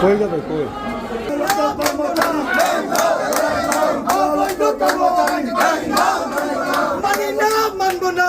কই যাবে কই মানি মানবো না